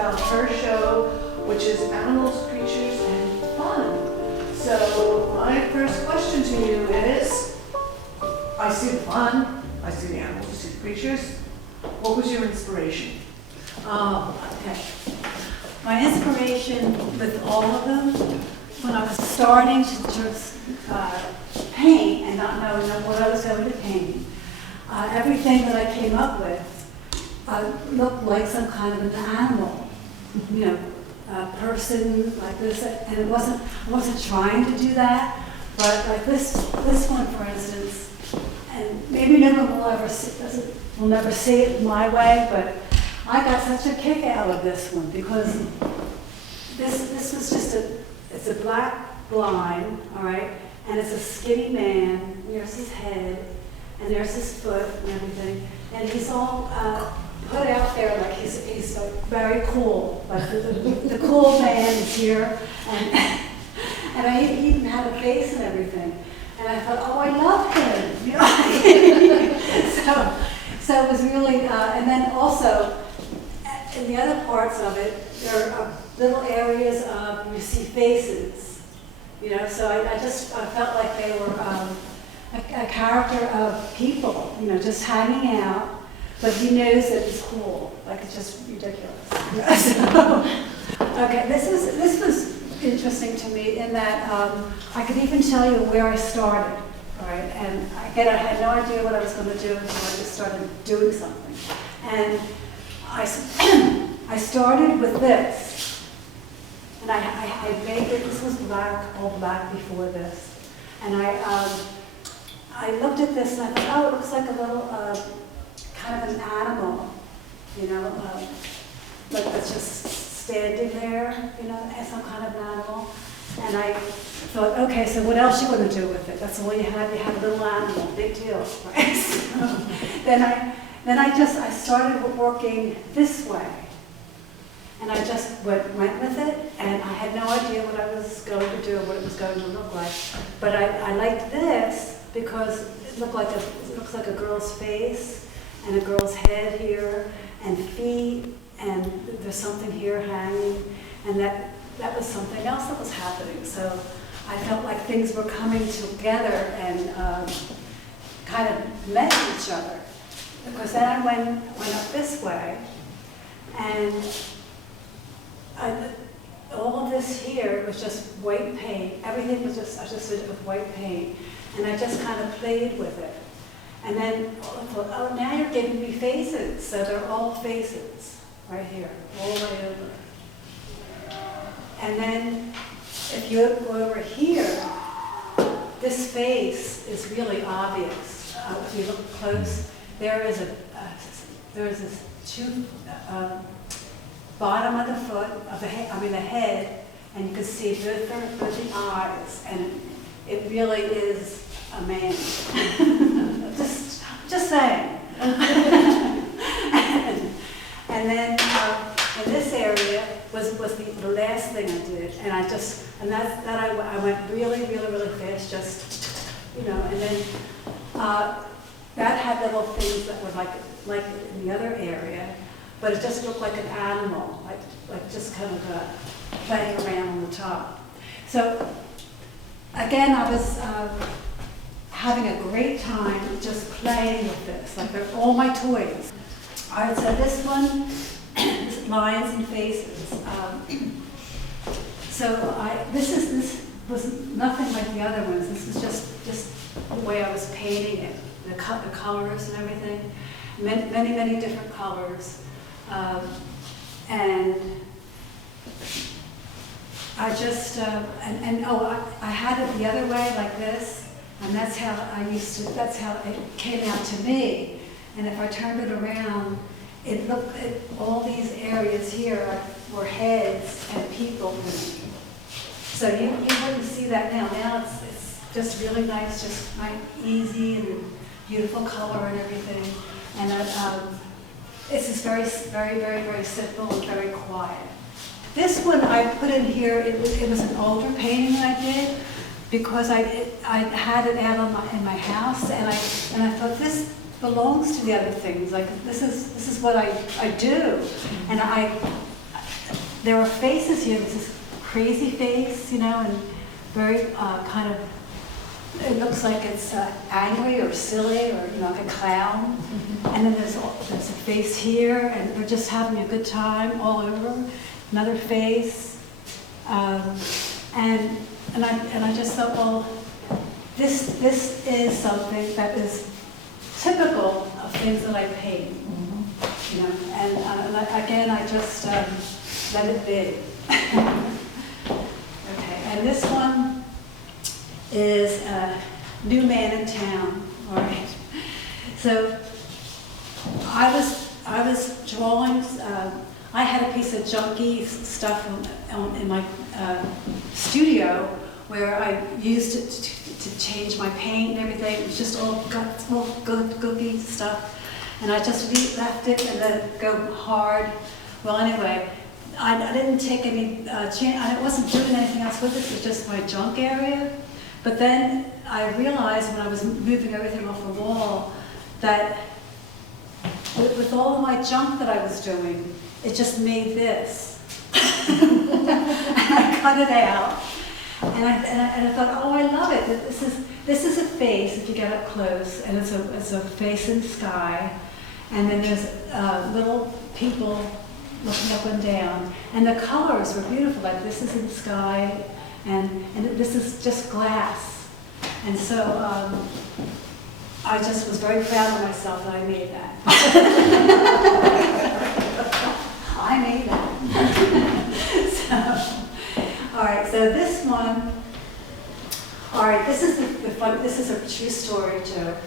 about her show, which is Animals, Creatures, and Fun. So my first question to you is, I see the fun, I see the animals, I see the creatures. What was your inspiration? Oh, okay. My inspiration with all of them, when I was starting to paint and not knowing what I was going to paint, everything that I came up with looked like some kind of an animal, you know, a person like this, and I wasn't trying to do that, but like this one, for instance, and maybe no one will never see it my way, but I got such a kick out of this one because this was just it's a black blind, all right, and it's a skinny man. There's his head, and there's his foot and everything, and he's all put out there like he's like very cool, like the cool man is here, and I even had a face and everything, and I thought, oh, I love him, you know. so it was really, and then also in the other parts of it, there are little areas of you see faces, you know. So I felt like they were a character of people, you know, just hanging out. But he knows that it's cool, like it's just ridiculous. So, okay, this was interesting to me in that I could even tell you where I started, all right? And again, I had no idea what I was going to do until I just started doing something. And I started with this, and I made it. This was black, all black before this, and I looked at this and I thought, oh, it looks like a little. Kind of an animal, you know, like that's just standing there, you know, as some kind of an animal. And I thought, okay, so what else you want to do with it? That's all you have. You have a little animal, big deal, right? So then I started working this way, and I just went with it, and I had no idea what I was going to do, what it was going to look like. But I liked this because it looks like a girl's face. And a girl's head here, and feet, and there's something here hanging, and that was something else that was happening. So I felt like things were coming together and kind of met each other. Because then I went up this way, and all of this here was just white paint. Everything was I just did it with white paint, and I just kind of played with it. And then I thought, oh, now you're giving me faces. So they're all faces right here, all the way over. And then if you go over here, this face is really obvious. If you look close, there's this bottom of the foot, of the head, and you can see both the eyes, and it really is a man. just saying. and then in this area was the last thing I did, and I went really fast, just, you know, and then that had little things that were like in the other area, but it just looked like an animal, like just kind of playing around on the top. So again, I was having a great time just playing with this. Like they're all my toys. All right, so this one is lines and faces. This was nothing like the other ones. This was just the way I was painting it, the colors and everything, many different colors, and I just I had it the other way like this. And that's how that's how it came out to me. And if I turned it around, it looked at all these areas here were heads and people. So you wouldn't see that now. Now it's just really nice, just easy and beautiful color and everything. And it's just very simple and very quiet. This one I put in here, it was an older painting that I did, because I had it out in my house, and I thought this belongs to the other things. Like this is what I do, and there are faces here. There's this crazy face, and very kind of, it looks like it's angry or silly or, like a clown. And then there's a face here, and they're just having a good time all over. Another face. And I just thought, well, this is something that is typical of things that I paint. And again, I just let it be. Okay, and this one is a new man in town. All right. So I was drawing. I had a piece of junky stuff in my studio where I used it to change my paint and everything. It was just all gooky stuff. And I just left it and let it go hard. Well, anyway, I didn't take any chance. I wasn't doing anything else with it. It was just my junk area. But then I realized when I was moving everything off the wall that with all of my junk that I was doing, it just made this. And I cut it out. And I thought, oh, I love it. This is a face if you get up close, and it's a face in the sky. And then there's little people looking up and down. And the colors were beautiful, like this is in the sky, and this is just glass. And so I just was very proud of myself that I made that. I made that. All right, so this one, all right, this is the fun, this is a true story joke.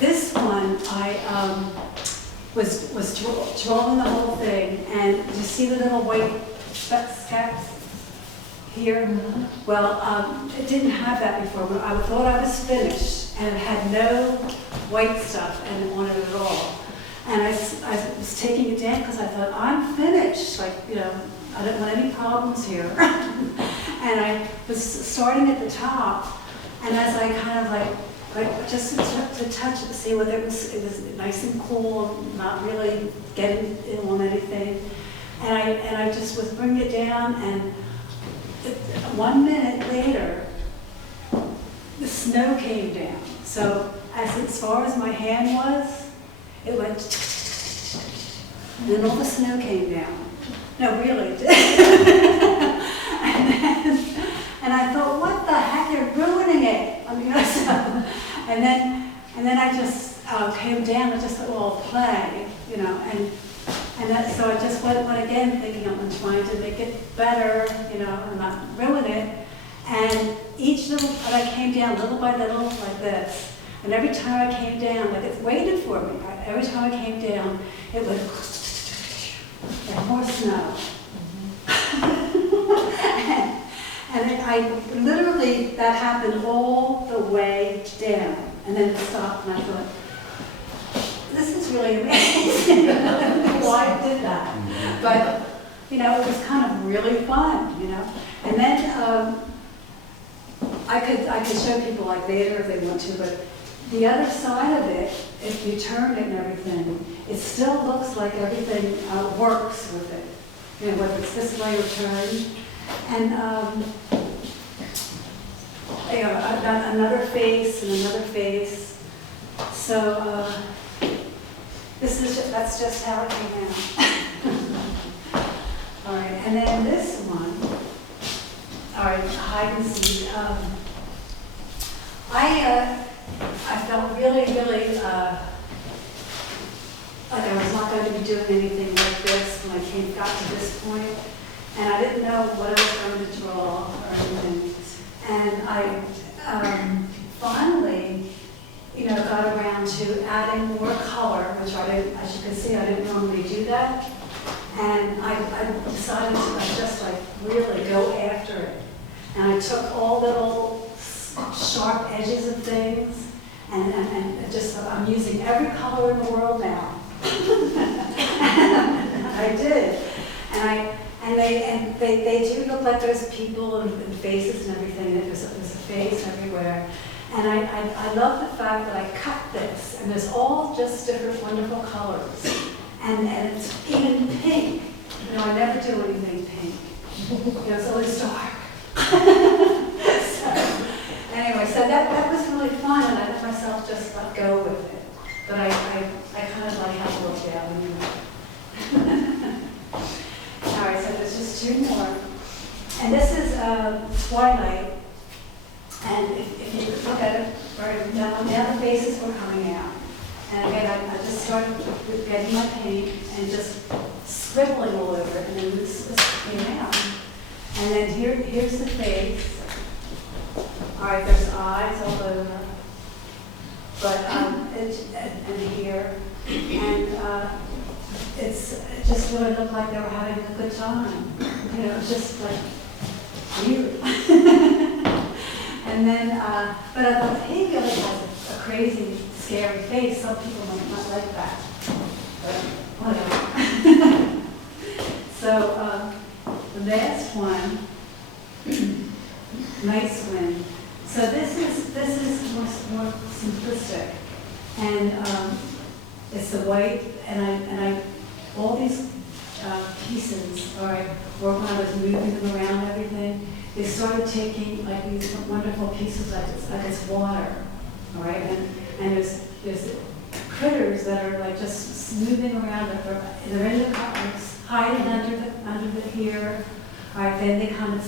This one, I was drawing the whole thing, and you see the little white specks here? Well, it didn't have that before. I thought I was finished, and it had no white stuff on it at all. And I was taking it down because I thought, I'm finished. Like, I don't want any problems here. And I was starting at the top, and as I kind of like just to touch it to see whether it was nice and cool, not really getting in on anything. And I just was bringing it down, and 1 minute later, the snow came down. So as far as my hand was, it went, and then all the snow came down. No, really, it did. and I thought, what the heck, you're ruining it. And then I just came down and just thought, well, I'll play, so I just went again thinking I'm trying to make it better, and not ruin it. And each little, and I came down little by little like this. And every time I came down, like it waited for me. Every time I came down, it would like more snow. And then I literally, that happened all the way down. And then it stopped, and I thought, this is really amazing. I don't know why I did that. But, it was kind of really fun, And then I could show people like later if they want to, but the other side of it, if you turn it and everything, it still looks like everything works with it. Whether it's this way or turned. And another face and another face. So that's just how it came out. All right, and then this one. All right, hide and seek. I felt really, really like I was not going to be doing anything like this when I got to this point. And I didn't know what I was going to draw or anything. And I finally, got around to adding more color, which I didn't, as you can see, I didn't normally do that. And I decided to just really go after it. And I took all little sharp edges of things, and just, I'm using every color in the world now. I did. And they do look like there's people and faces and everything. There's a face everywhere. And I love the fact that I cut this, and there's all just different wonderful colors. And it's even pink. I I never do anything pink. It's always dark. Anyway, so that was really fun, and I let myself just let go with it. But I kind of like have a look down anyway. All right, so there's just two more. And this is Twilight. And if you look at it, right now the faces were coming out. And again, I just started with getting my paint and just scribbling all over it, and then this came out. And then here's the face. All right, there's eyes all over, but and here, and it just really looked like they were having a good time. You know, it was just like weird. And then, but I thought he really has a crazy, scary face. Some people might not like that, but whatever. So the last one. Nice Wind. So this is more simplistic, and it's the white, and I all these pieces, or when I was moving them around and everything, they started taking like these wonderful pieces like it's water, all right, and there's critters that are like just moving around. They're in the cars, hiding under the here. All right, then they kind of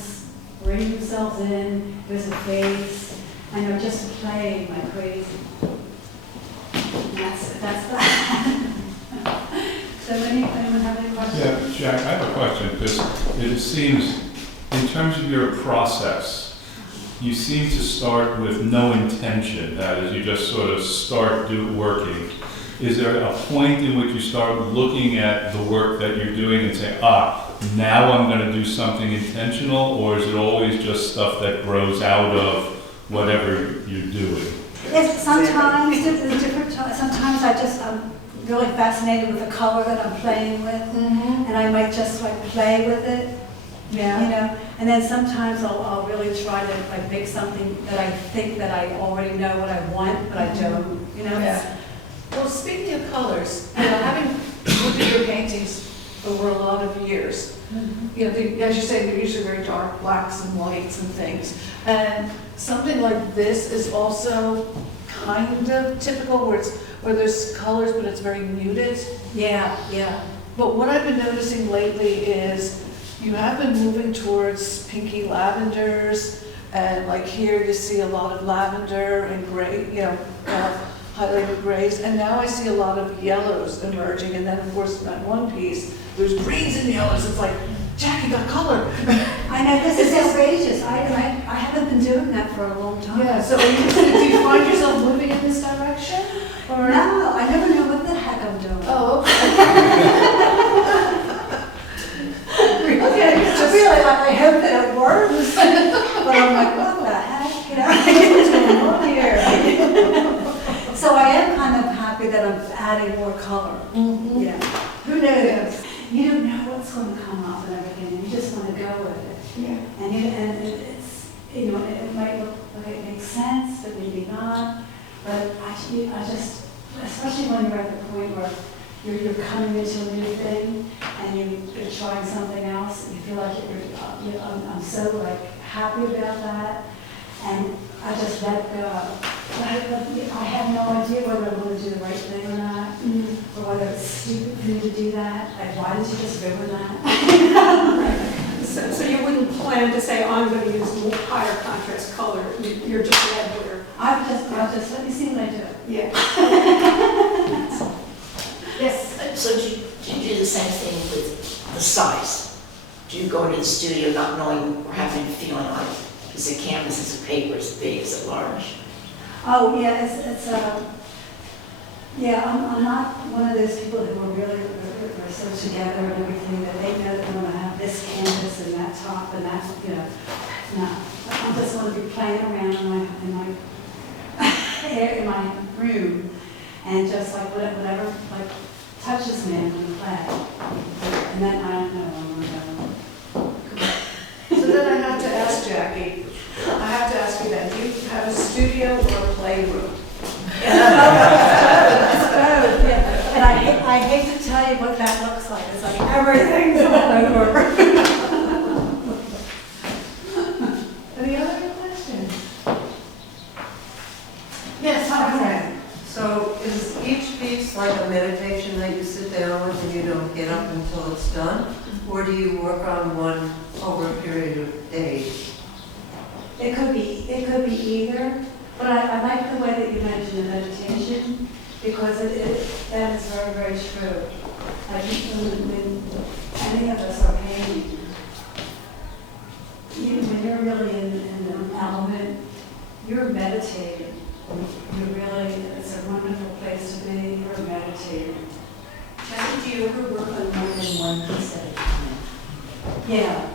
bring themselves in, there's a face, and they're just playing like crazy. And that's that. So anyone have any questions? Yeah, Jacque, I have a question, because it seems, in terms of your process, you seem to start with no intention, that is, you just sort of start working. Is there a point in which you start looking at the work that you're doing and say, now I'm going to do something intentional, or is it always just stuff that grows out of whatever you're doing? Yes, sometimes there's different times. Sometimes I'm really fascinated with the color that I'm playing with, and I might just like play with it. Yeah. You know, and then sometimes I'll really try to like make something that I think that I already know what I want, but I don't. You know. Yeah. Well, speaking of colors, having looked at your paintings over a lot of years, you know, as you say, they're usually very dark blacks and whites and things. And something like this is also kind of typical, where there's colors, but it's very muted. Yeah. But what I've been noticing lately is you have been moving towards pinky lavenders, and like here you see a lot of lavender and gray, you know, highlighted grays, and now I see a lot of yellows emerging, and then of course in that one piece, there's greens and yellows. It's like, Jacque, you got color. I know, this is outrageous. I haven't been doing that for a long time. Yeah, so do you find yourself moving in this direction? Or? No, I never know what the heck I'm doing. Oh, okay. Okay, I really, I hope that it works, but I'm like, what the heck, you know, what's going on here? So I am kind of happy that I'm adding more color. Yeah. Who knows? You don't know what's going to come up and everything, and you just want to go with it. Yeah. And it's, you know, it might look like it makes sense, but maybe not. But I just, especially when you're at the point where you're coming into a new thing and you're trying something else, and you feel like I'm so like happy about that, and I just let go. I have no idea whether I'm going to do the right thing or not, or whether it's stupid for me to do that. Like, why did you just ruin that? So you wouldn't plan to say, oh, I'm going to use more higher contrast color. You're just led where. I'll just let me see what I do. Yeah. Yes. So do you do the same thing with the size? Do you go into the studio not knowing or having a feeling like, is it canvas, is it paper, is it big, is it large? Oh yeah, yeah. I'm not one of those people who are really are so together and everything that they know that I'm going to have this canvas and that top and that, you know. No, I'm just going to be playing around in my room, and just like whatever like touches me, I'm going to play. And then I don't know. So then I have to ask Jacque, I have to ask you then, do you have a studio or a playroom? It's both, yeah. And I hate to tell you what that looks like. It's like everything's all over you work on one over a period of days? It could be either, but I like the way that you mentioned the meditation, because that is very, very true. I think when any of us are painting, even when you're really in the element, you're meditating. You're really, it's a wonderful place to be, you're meditating. Jacque, do you ever work on more than one piece at a time? Yeah.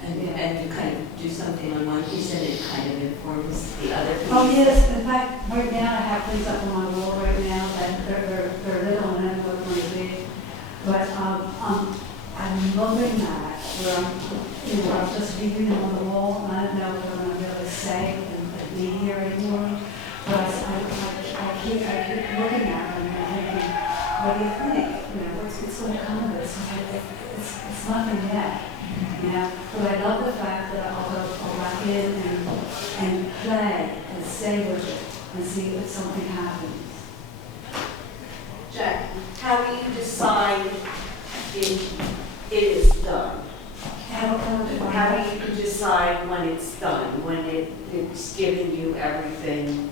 And you kind of do something on one piece and it kind of informs the other piece? Oh, yes, in fact, right now I have things up on my wall right now that they're little and I'm not going to be. But I'm loving that, where I'm just leaving them on the wall, and I don't know what I'm going to really say and be here anymore. But I keep looking at them and thinking, what do you think? You know, what's going to come of it? It's nothing yet. You know, but I love the fact that I'll go back in and play and stay with it and see if something happens. Jacque, how do you decide if it is done? How do you decide when it's done, when it's giving you everything?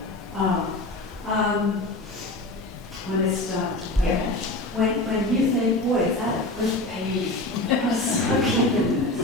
When it's done. Yeah. When you think, boy, is that a good painting? I'm so keeping this.